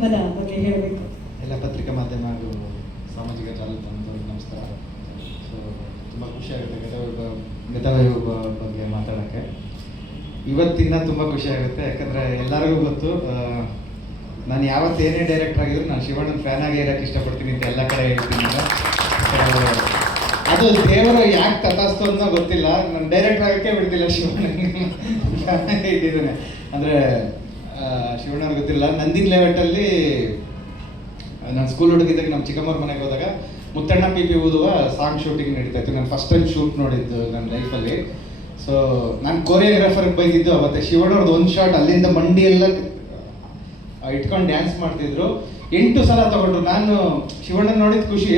ಸಿನಿಮಾದ ಬಗ್ಗೆ ಹೇಳಬೇಕು. ಎಲ್ಲ ಪತ್ರಿಕಾ ಮಾಧ್ಯಮ ಹಾಗೂ ಸಾಮಾಜಿಕ ಜಾಲತಾಣದವ್ರಿಗೆ ನಮಸ್ಕಾರ. ಸೊ ತುಂಬ ಖುಷಿಯಾಗುತ್ತೆ ಗತವೈಭವ ಬಗ್ಗೆ ಮಾತಾಡೋಕ್ಕೆ. ಇವತ್ತಿನ ತುಂಬ ಖುಷಿಯಾಗುತ್ತೆ, ಯಾಕಂದರೆ ಎಲ್ಲರಿಗೂ ಗೊತ್ತು ನಾನು ಯಾವತ್ತೇನೇ ಡೈರೆಕ್ಟರ್ ಆಗಿದ್ರು ನಾನು ಶಿವಣ್ಣನ ಫ್ಯಾನ್ ಆಗೇ ಇರೋಕ್ಕೆ ಇಷ್ಟಪಡ್ತೀನಿ ಅಂತ ಎಲ್ಲ ಕಡೆ ಹೇಳ್ತೀನಿ. ಅದು ದೇವರು ಯಾಕೆ ತಥಾಸ್ತು ಅನ್ನೋ ಗೊತ್ತಿಲ್ಲ, ನಾನು ಡೈರೆಕ್ಟರ್ ಆಗೋಕ್ಕೆ ಬಿಡ್ತಿಲ್ಲ ಶಿವಣ್ಣನಿಗೆ ಇಟ್ಟಿದ್ದಾನೆ. ಅಂದರೆ ಶಿವಣ್ಣವ್ರಿಗೆ ಗೊತ್ತಿಲ್ಲ, ನಂದಿನ ಲೆವೆಟಲ್ಲಿ ನಾನು ಸ್ಕೂಲ್ ಹುಡುಗಿದ್ದಾಗ ನಮ್ಮ ಚಿಕ್ಕಮ್ಮವ್ರ ಮನೆಗೆ ಹೋದಾಗ ಮುತ್ತಣ್ಣ ಪಿ ಪಿ ಊದುವ ಸಾಂಗ್ ಶೂಟಿಂಗ್ ನಡೀತಾ ಇತ್ತು. ನಾನು ಫಸ್ಟ್ ಟೈಮ್ ಶೂಟ್ ನೋಡಿದ್ದು ನನ್ನ ಲೈಫಲ್ಲಿ. ಸೊ ನಾನು ಕೊರಿಯೋಗ್ರಾಫರ್ಗೆ ಬೈದಿದ್ದು ಅವತ್ತೆ. ಶಿವಣ್ಣವ್ರದ್ದು ಒಂದು ಶಾಟ್ ಅಲ್ಲಿಂದ ಮಂಡಿ ಎಲ್ಲ ಇಟ್ಕೊಂಡು ಡ್ಯಾನ್ಸ್ ಮಾಡ್ತಿದ್ರು. 8 ಸಲ ತಗೊಂಡ್ರು. ನಾನು ಶಿವಣ್ಣನ ನೋಡಿದ ಖುಷಿ,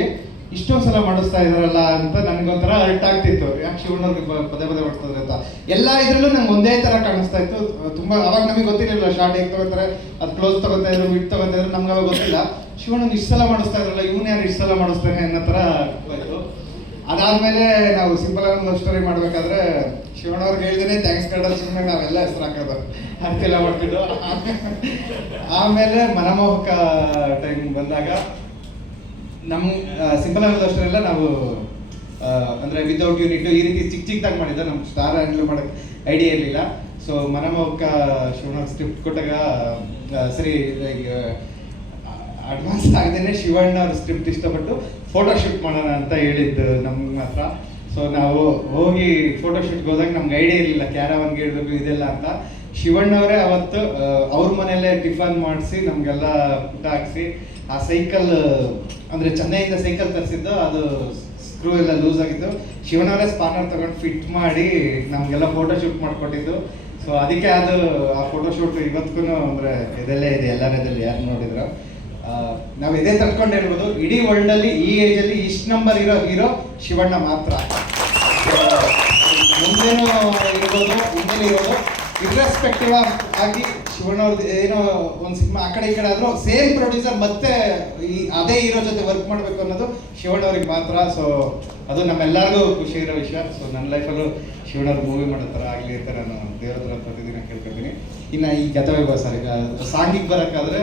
ಇಷ್ಟೊಂದು ಸಲ ಮಾಡಿಸ್ತಾ ಇದಾರಲ್ಲ ಅಂತ ನನಗೊಂಥರ ಅರ್ಟ್ ಆಗ್ತಿತ್ತು. ಯಾಕೆ ಶಿವಣ್ಣವ್ರಿಗೆ ಪದೇ ಪದೇ ಮಾಡ್ತಿದ್ರೆ ಅಂತ. ಎಲ್ಲ ಇದರಲ್ಲೂ ನಂಗೆ ಒಂದೇ ಥರ ಕಾಣಿಸ್ತಾ ಇತ್ತು. ತುಂಬ ಅವಾಗ ನಮಗೆ ಗೊತ್ತಿರಲಿಲ್ಲ ಶಾರ್ಟ್ ಹೇಗೆ ತಗೋತಾರೆ, ಅದು ಕ್ಲೋಸ್ ತಗೋತಾ ಇದ್ರು, ಬಿಟ್ಟು ತಗೋತಾ ಇದ್ರು, ನಮ್ಗೆ ಅವಾಗ ಗೊತ್ತಿಲ್ಲ. ಶಿವಣ್ಣನ ಇಷ್ಟು ಸಲ ಮಾಡಿಸ್ತಾ ಇದ್ರಲ್ಲ, ಇವನು ಯಾರು ಇಷ್ಟು ಸಲ ಮಾಡಿಸ್ತಾನೆ ಅನ್ನೋ ಥರ ಆಯಿತು. ಅದಾದಮೇಲೆ ನಾವು ಸಿಂಪಲ್ ಆಗಿ ಲವ್ ಸ್ಟೋರಿ ಮಾಡಬೇಕಾದ್ರೆ ಶಿವಣ್ಣವ್ರಿಗೆ ಹೇಳಿದ್ರೆ ಥ್ಯಾಂಕ್ಸ್ ಕಾರ್ಡಲ್ಲಿ ಸುಮ್ಮನೆ ನಾವೆಲ್ಲ ಹೆಸರು ಹಾಕೋದು ಅದಕ್ಕೆಲ್ಲ ಮಾಡ್ತಿದ್ದು. ಆಮೇಲೆ ಮನಮೋಹಕ ಟೈಮ್ ಬಂದಾಗ ನಮ್ಮ ಸಿಂಪಲ್ ಆಗಿ ಲವ್ ಸ್ಟೋರಿ ಎಲ್ಲ ನಾವು ಅಂದರೆ ವಿತೌಟ್ ಯೂನಿಟ್ ಈ ರೀತಿ ಚಿಕ್ಕದಾಗಿ ಮಾಡಿದ್ದು. ನಮ್ಮ ಸ್ಟಾರ್ ಹ್ಯಾಂಡಲ್ ಮಾಡೋಕ್ಕೆ ಐಡಿಯಾ ಇರಲಿಲ್ಲ. ಸೊ ಮನಮೋಹಕ ಶಿವಣ್ಣವ್ರ ಸ್ಕ್ರಿಪ್ಟ್ ಕೊಟ್ಟಾಗ ಸರಿ ಈಗ ಅಡ್ವಾನ್ಸ್ ಆಗದೇನೆ ಶಿವಣ್ಣ ಅವ್ರ ಸ್ಕ್ರಿಪ್ಟ್ ಇಷ್ಟಪಟ್ಟು ಫೋಟೋ ಶೂಟ್ ಮಾಡೋಣ ಅಂತ ಹೇಳಿದ್ದು ನಮ್ಗೆ ಮಾತ್ರ. ಸೊ ನಾವು ಹೋಗಿ ಫೋಟೋ ಶೂಟ್ಗೆ ಹೋದಾಗ ನಮ್ಗೆ ಐಡಿಯಾ ಇರಲಿಲ್ಲ ಕ್ಯಾರವನ್ಗೆ ಹೇಳ್ಬೇಕು ಇದೆಲ್ಲ ಅಂತ. ಶಿವಣ್ಣವರೇ ಅವತ್ತು ಅವ್ರ ಮನೆಯಲ್ಲೇ ಟಿಫನ್ ಮಾಡಿಸಿ ನಮಗೆಲ್ಲ ಊಟ ಹಾಕಿಸಿ, ಆ ಸೈಕಲ್ ಅಂದರೆ ಚೆನ್ನೈಯಿಂದ ಸೈಕಲ್ ತರಿಸಿದ್ದು, ಅದು ಸ್ಕ್ರೂ ಎಲ್ಲ ಲೂಸ್ ಆಗಿದ್ದು, ಶಿವಣ್ಣವರೇ ಸ್ಪಾನರ್ ತಗೊಂಡು ಫಿಟ್ ಮಾಡಿ ನಮಗೆಲ್ಲ ಫೋಟೋ ಶೂಟ್ ಮಾಡಿಕೊಟ್ಟಿದ್ದು. ಸೊ ಅದಕ್ಕೆ ಅದು ಆ ಫೋಟೋ ಶೂಟ್ ಇವತ್ತಿಗೂ ಅಂದರೆ ಇದೆಲ್ಲೇ ಇದೆ, ಎಲ್ಲರದಲ್ಲಿ ಯಾರು ನೋಡಿದ್ರು. ನಾವು ಇದೇ ತರ್ಕೊಂಡು ಹೇಳ್ಬೋದು, ಇಡೀ ವರ್ಲ್ಡಲ್ಲಿ ಈ ಏಜಲ್ಲಿ ಇಷ್ಟು ನಂಬರ್ ಇರೋ ಹೀರೋ ಶಿವಣ್ಣ ಮಾತ್ರ. ಮುಂದೇನೂ ಇರ್ಬೋದು, ಹಿಂದೇನೂ ಇರೋದು, ಇರ್ರೆಸ್ಪೆಕ್ಟಿವ್ ಆಗಿ ಶಿವಣ್ಣವ್ರದ್ದು ಏನೋ ಒಂದು ಸಿನಿಮಾ ಆ ಕಡೆ ಈ ಕಡೆ ಆದರೂ ಸೇಮ್ ಪ್ರೊಡ್ಯೂಸರ್ ಮತ್ತೆ ಅದೇ ಹೀರೋ ಜೊತೆ ವರ್ಕ್ ಮಾಡಬೇಕು ಅನ್ನೋದು ಶಿವಣ್ಣವ್ರಿಗೆ ಮಾತ್ರ. ಸೊ ಅದು ನಮ್ಮೆಲ್ಲರಿಗೂ ಖುಷಿ ಇರೋ ವಿಷಯ. ಸೊ ನನ್ನ ಲೈಫಲ್ಲೂ ಶಿವಣ್ಣವ್ರು ಮೂವಿ ಮಾಡೋ ಥರ ಆಗಲಿ ಅಂತ ನಾನು ದೇವ್ರ ಹತ್ರ ಪ್ರತಿದಿನ ಕೇಳ್ಕೊತೀನಿ. ಇನ್ನು ಈ ಗತವೈಭವ ಸರ್, ಈಗ ಸಾಂಗಿಗೆ ಬರೋಕ್ಕಾದ್ರೆ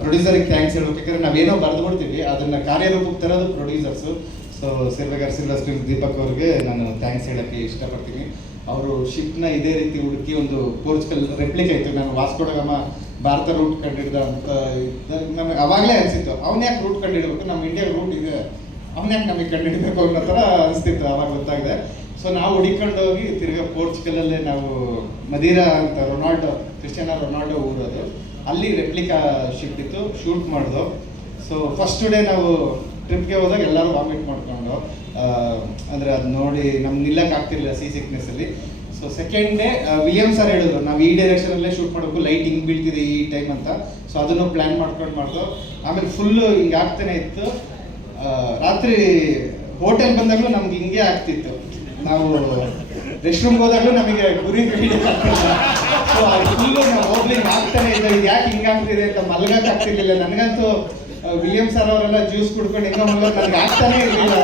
ಪ್ರೊಡ್ಯೂಸರಿಗೆ ಥ್ಯಾಂಕ್ಸ್ ಹೇಳ್ಬೇಕು. ಯಾಕಂದರೆ ನಾವೇನೋ ಬರೆದು ಬಿಡ್ತೀವಿ, ಅದನ್ನು ಕಾರ್ಯರೂಪಕ್ಕೆ ತರೋದು ಪ್ರೊಡ್ಯೂಸರ್ಸು. ಸೊ ಸಿಲ್ವರ್ ದೀಪಕ್ ಅವ್ರಿಗೆ ನಾನು ಥ್ಯಾಂಕ್ಸ್ ಹೇಳೋಕ್ಕೆ ಇಷ್ಟಪಡ್ತೀನಿ. ಅವರು ಶಿಪ್ನ ಇದೇ ರೀತಿ ಹುಡುಕಿ ಒಂದು ಪೋರ್ಚುಗಲ್ ರೆಪ್ಲಿಕ್ ಆಯಿತು. ನಾನು ವಾಸ್ಕೋಡಗಾಮ ಭಾರತ ರೂಟ್ ಕಂಡಿಡ್ದ ಅಂತ ನಮಗೆ ಅವಾಗಲೇ ಅನಿಸಿತ್ತು, ಯಾಕೆ ರೂಟ್ ಕಂಡಿಡ್ಬೇಕು, ನಮ್ಮ ಇಂಡಿಯಾ ರೂಟ್ ಇದೆ, ಯಾಕೆ ನಮಗೆ ಕಂಡಿಡಬೇಕು ಅನ್ನೋ ಥರ ಅನಿಸ್ತಿತ್ತು ಅವಾಗ ಗೊತ್ತಾಗಿದೆ. ಸೊ ನಾವು ಹುಡುಕೊಂಡು ಹೋಗಿ ತಿರ್ಗಾ ಪೋರ್ಚುಗಲಲ್ಲೇ ನಾವು ಮದೀರಾ ಅಂತ ಕ್ರಿಸ್ಟಿಯಾನೋ ರೊನಾಲ್ಡೋ ಊರದು, ಅಲ್ಲಿ ರೆಪ್ಲಿಕಾ ಶಿಫ್ಟ್ ಇತ್ತು, ಶೂಟ್ ಮಾಡಿದ್ರು. ಸೊ ಫಸ್ಟ್ ಡೇ ನಾವು ಟ್ರಿಪ್ಗೆ ಹೋದಾಗ ಎಲ್ಲರೂ ವಾಮಿಟ್ ಮಾಡ್ಕೊಂಡು, ಅಂದರೆ ಅದು ನೋಡಿ ನಮ್ಗೆ ನಿಲ್ಲಕ್ಕೆ ಆಗ್ತಿರಲಿಲ್ಲ ಸಿಕ್ನೆಸ್ಸಲ್ಲಿ. So second day William sir ಹೇಳಿದ್ರು, ನಾವು ಈ ಡೈರೆಕ್ಷನಲ್ಲೇ ಶೂಟ್ ಮಾಡಬೇಕು, ಲೈಟ್ ಹಿಂಗೆ ಬೀಳ್ತಿದೆ ಈ ಟೈಮ್ ಅಂತ. ಸೊ ಅದನ್ನು ಪ್ಲ್ಯಾನ್ ಮಾಡ್ಕೊಂಡು ಮಾಡ್ದು. ಆಮೇಲೆ ಫುಲ್ಲು ಹಿಂಗೆ ಆಗ್ತಾನೆ ಇತ್ತು. ರಾತ್ರಿ ಹೋಟೆಲ್ ಬಂದಾಗಲೂ ನಮ್ಗೆ ಹಿಂಗೆ ಆಗ್ತಿತ್ತು. ನಾವು ರೆಸ್ಟ್ ರೂಮ್ಗೆ ಹೋದಾಗಲೂ ನಮಗೆ ಗುರಿ ಆಗ್ತಿಲ್ಲ. ಸೊ ಫುಲ್ಲು ನಾವು ಹೋಗ್ಲಿಕ್ಕೆ ಆಗ್ತಾನೆ ಇದ್ದ, ಇದು ಯಾಕೆ ಹಿಂಗೆ ಆಗ್ತಿದೆ ಅಂತ ಮಲ್ಗಕ್ಕೆ ಆಗ್ತಿರ್ಲಿಲ್ಲ. ನನಗಂತೂ ವಿಲಿಯಮ್ ಸರ್ ಅವರೆಲ್ಲ ಜ್ಯೂಸ್ ಕುಡ್ಕೊಂಡು ಹೆಂಗೋ ಮಲ್ಗೋದು ನನಗೆ ಆಗ್ತಾನೆ ಇರಲಿಲ್ಲ.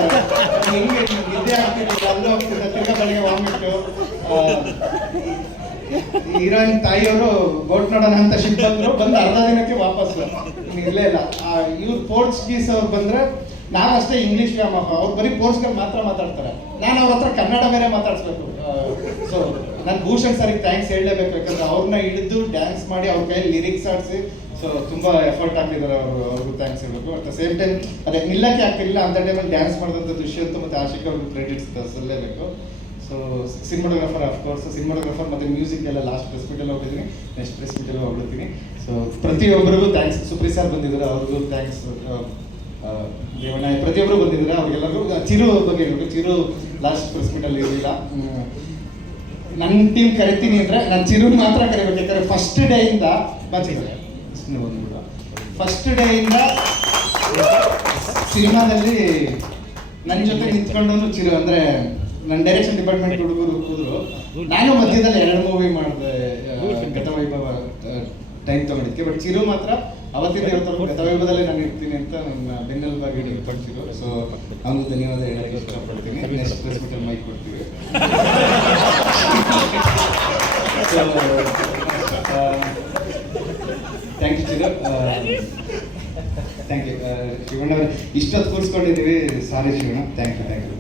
ಹೆಂಗೆ ನಿದ್ದೆ ಆಗ್ತಿರ್ಲಿಲ್ಲ, ಅಲ್ಲೂ ಹೋಗ್ತಿದ್ದ, ತಿರ್ಗಾ ಬೆಳಗ್ಗೆ ವಾಮಿಟ್ಟು. ಹೀರೋಯಿನ್ ತಾಯಿಯವರು ಬೋಟ್ ನೋಡೋಣ ಅಂತ ಶಿಪ್ ಬಂದು ಅರ್ಧ ದಿನಕ್ಕೆ ವಾಪಸ್ ಇರಲೇ ಇಲ್ಲ. ಇವ್ರು ಪೋರ್ಚುಗೀಸ್ ಅವ್ರು ಬಂದರೆ ನಾವು ಅಷ್ಟೇ ಇಂಗ್ಲೀಷ್ ಅವ್ರು ಬರೀ ಪೋರ್ಚುಗಲ್ ಮಾತ್ರ ಮಾತಾಡ್ತಾರೆ. ನಾನು ಅವ್ರ ಹತ್ರ ಕನ್ನಡ ಬೇರೆ ಮಾತಾಡಿಸ್ಬೇಕು. ಸೊ ನಾನು ಭೂಷಣ್ ಸರಿಗೆ ಥ್ಯಾಂಕ್ಸ್ ಹೇಳಲೇಬೇಕು, ಯಾಕಂದರೆ ಅವ್ರನ್ನ ಹಿಡಿದು ಡ್ಯಾನ್ಸ್ ಮಾಡಿ ಅವ್ರ ಕೈಯಲ್ಲಿ ಲಿರಿಕ್ಸ್ ಆಡಿಸಿ ಸೊ ತುಂಬ ಎಫರ್ಟ್ ಹಾಕಿದ್ದಾರೆ. ಅವ್ರಿಗೂ ಥ್ಯಾಂಕ್ಸ್ ಹೇಳಬೇಕು. ಅಟ್ ದ ಸೇಮ್ ಟೈಮ್ ಅದೇ ನಿಲ್ಲಕ್ಕೆ ಆಗ್ತಿರಲಿಲ್ಲ ಅಂತ ಟೈಮಲ್ಲಿ ಡ್ಯಾನ್ಸ್ ಮಾಡಿದಂಥ ದುಷ್ಯಂತ ಮತ್ತು ಆಶಿಕ್ ಅವ್ರಿಗೆ ಕ್ರೆಡಿಟ್ಸ್ ಸಲ್ಲಲೇಬೇಕು. ಸೊ ಸಿನಿಮಾಟೋಗ್ರಾಫರ್ ಅಫ್ಕೋರ್ಸ್, ಸಿನಿಮಾಟೋಗ್ರಾಫರ್ ಮತ್ತು ಮ್ಯೂಸಿಕ್ ಎಲ್ಲ ಲಾಸ್ಟ್ ಪ್ರೆಸ್ ಮೀಟಲ್ಲಿ ಹೋಗಿದ್ದೀನಿ, ನೆಕ್ಸ್ಟ್ ಪ್ರೆಸ್ ಮೀಟಲ್ಲಿ ಹೋಗ್ಬಿಡ್ತೀನಿ. ಸೊ ಪ್ರತಿಯೊಬ್ಬರಿಗೂ ಥ್ಯಾಂಕ್ಸ್. ಸುಪ್ರೀತ್ ಸರ್ ಬಂದಿದ್ದಾರೆ, ಅವ್ರಿಗೂ ಥ್ಯಾಂಕ್ಸ್. ದೇವಣ್ಣ ಪ್ರತಿಯೊಬ್ಬರು ಬಂದಿದ್ದಾರೆ, ಅವ್ರಿಗೆಲ್ಲರಿಗೂ. ಚಿರು ಬಗ್ಗೆ ಹೇಳ್ಬೇಕು, ಚಿರು ಲಾಸ್ಟ್ ಪ್ರೆಸ್ ಮೀಟಲ್ಲಿ ಇರಲಿಲ್ಲ. ನನ್ನ ಟೀಮ್ ಕರಿತೀನಿ ಅಂದರೆ ನಾನು ಚಿರು ಮಾತ್ರ ಕರಿಬೇಕು, ಯಾಕಂದರೆ ಫಸ್ಟ್ ಡೇಯಿಂದ ಫಸ್ಟ್ ಡೇಯಿಂದ ಸಿನಿಮಾದಲ್ಲಿ ನನ್ನ ಜೊತೆ ನಿಂತ್ಕೊಂಡು ಚಿರು, ಅಂದರೆ ನನ್ನ ಡೈರೆಕ್ಷನ್ ಡಿಪಾರ್ಟ್ಮೆಂಟ್ ಹುಡುಗರು ಕೂದ್ರು. ನಾನು ಮಧ್ಯದಲ್ಲಿ 2 ಮೂವಿ ಮಾಡಿದೆ ಗತವೈಭವ ಟೈಮ್ ತೊಗೊಂಡಿದ್ದಕ್ಕೆ. ಬಟ್ ಚಿರು ಮಾತ್ರ ಅವತ್ತಿಂದ ಇವತ್ತು ಗತವೈಭವದಲ್ಲೇ ನಾನು ಇರ್ತೀನಿ ಅಂತ ನನ್ನ ಬೆನ್ನೆಲುಬಾಗಿ ಹಿಡಿದುಕೊಳ್ತಿದ್ರು. ಸೊ ಅವನಿಗೆ ಧನ್ಯವಾದ ಹೇಳಕ್ಕೆ ಇಷ್ಟಪಡ್ತೀನಿ. ನೆಕ್ಸ್ಟ್ ಪ್ರೆಸ್ ಮೀಟಲ್ಲಿ ಮೈಕ್ ಕೊಡ್ತೀವಿ. Thank you Chiru. Thank you Shivanna ಅವರು. ಇಷ್ಟೊತ್ತು ಕೂರಿಸ್ಕೊಂಡಿದ್ದೀವಿ. ಸಾರಿ ಶಿವಣ್ಣ. Thank you.